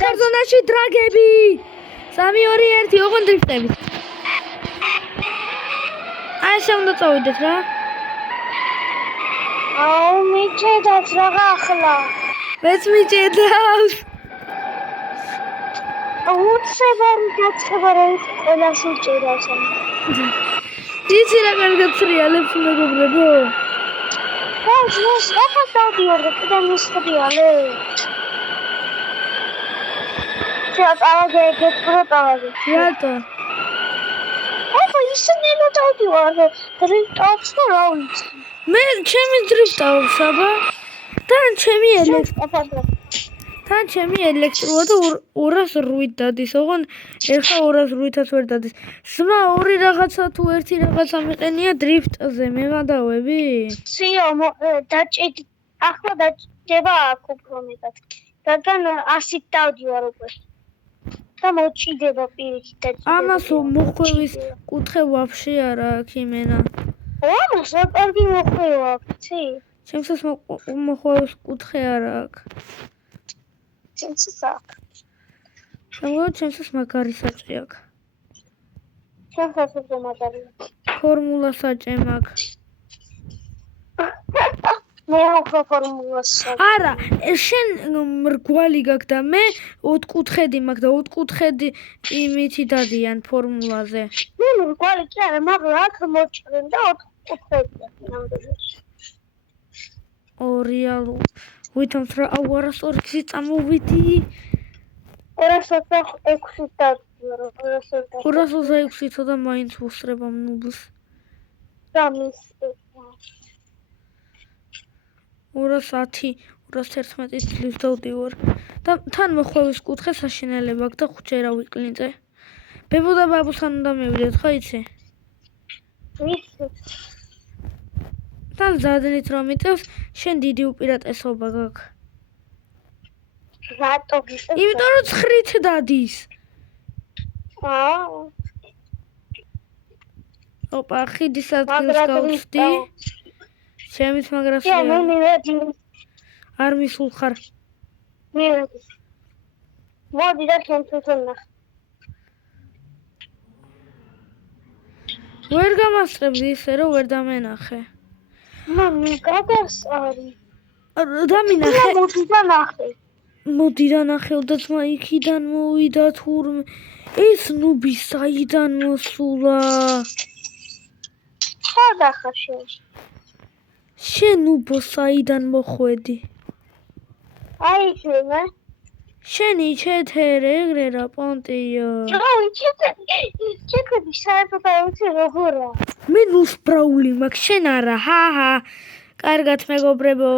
ხარ ზონაში დრაგები 3-2-1 ოღონდ დრიფტებით აი ესე უნდა წავიდეთ რა აუ მიჭედათ რაღა ახლა მეც მიჭედავს უცებარი გაცხება რა ის ყველას უჭერავს იცი რა კარგად სრიალებს მეგობრებო ეს ახლა დავდიოდი კიდე მისხდიალე ჩატავაგე გეტყროტავაგე რატო აბა ისინი რა დავდივარ დრიფტავს და რა ვიცი მე ჩემი დრიფტავს აბა თან ჩემი ელექტროა და 208 დადის ოღონ ეხა 208-აც ვერ დადის სმა ორი რაღაცა თუ ერთი რაღაცა მიყენია დრიფტზე მე ვადავები სიო დაჭედი ახლა დაჭდება აქ უფრო მეტად რადგან 100-ით დავდივარ უკვე და მოჭიდება პირიქით დაჭდება ამას მოხვევის კუთხე ვაფშე არა აქ იმენა ამას რა კარგი მოხვევა აქ ცი ჩემსაც მოხვევის კუთხე არა აქ ჩემსაც აქ ჩემსაც მაგარი საჭი აქ ჩემსაც უფრო მაგარი ფორმულა საჭე მაქვს მე უფრო ფორმულას არა შენ მრგვალი გაქვს და მე ოთხკუთხედი მაქვს და ოთხკუთხედი იმითი დადიან ფორმულაზე მე მრგვალი კი არა მაგრამ აქ მოჭრენ და ოთხკუთხედია ნამდვილად ორიალო ვითომთ რა აუარასორქი წამოვიდი 206 დავდივარ 206 ცოტა მაინც უსწრებამ ნუბს სამის 210 211 წლის დავდივარ და თან მოხვევის კუთხე საშინელება აქვს და ხუჩერა ვიკლინწე ბებო და ბაბუსთან უნდა მივიდეთ ხო იცი ვიცი თან ზადნით რომ იწევს შენ დიდი უპირატესობა გაქვს რატო გიწევს იმიტომ რომ ცხრით დადის ოპა ხიდის ადგილს გავწდი ჩემის მაგრას არ მისულ ხარ მოდი და შენ თვითონ ნახე ვერ გამასწრებდი ისე რომ ვერ დამენახე მამი გაგას არის დამინახე მოდი და მოდი და ნახე ნახე და ძმა იქიდან მოვიდა თურმე ეს ნუბი საიდან მოსულა ხოდა ხარ შენ ნუბო საიდან მოხვედი აი შენ შენი ჩეთერე ეგრე რა პონტია აი ჩეთერი საერთოდ არ ვიცი როგორა მე ნუსბრაული მაქვს შენ არა ჰაჰა კარგად მეგობრებო